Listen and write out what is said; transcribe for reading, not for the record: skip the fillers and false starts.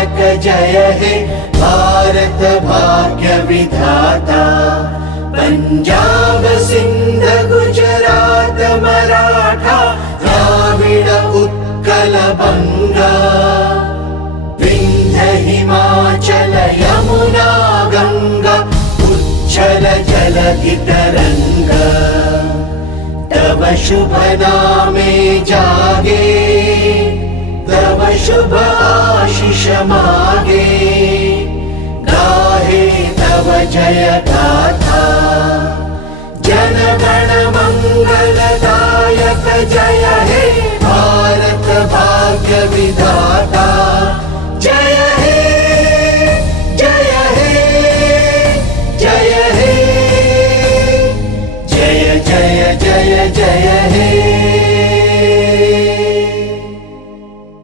दायक जय हे भारत भाग्य विधाता। पंजाब सिंध गुजरात मराठा द्राविड उत्कल बंगा, विंध्य हिमाचल यमुना गंगा उच्छल जलधि तरंगा। तव शुभ नामे जागे तव शुभ आशीष मागे, गाहे तव जय गाथा। जन गण मंगलदायक जय हे भारत भाग्य विधाता। जय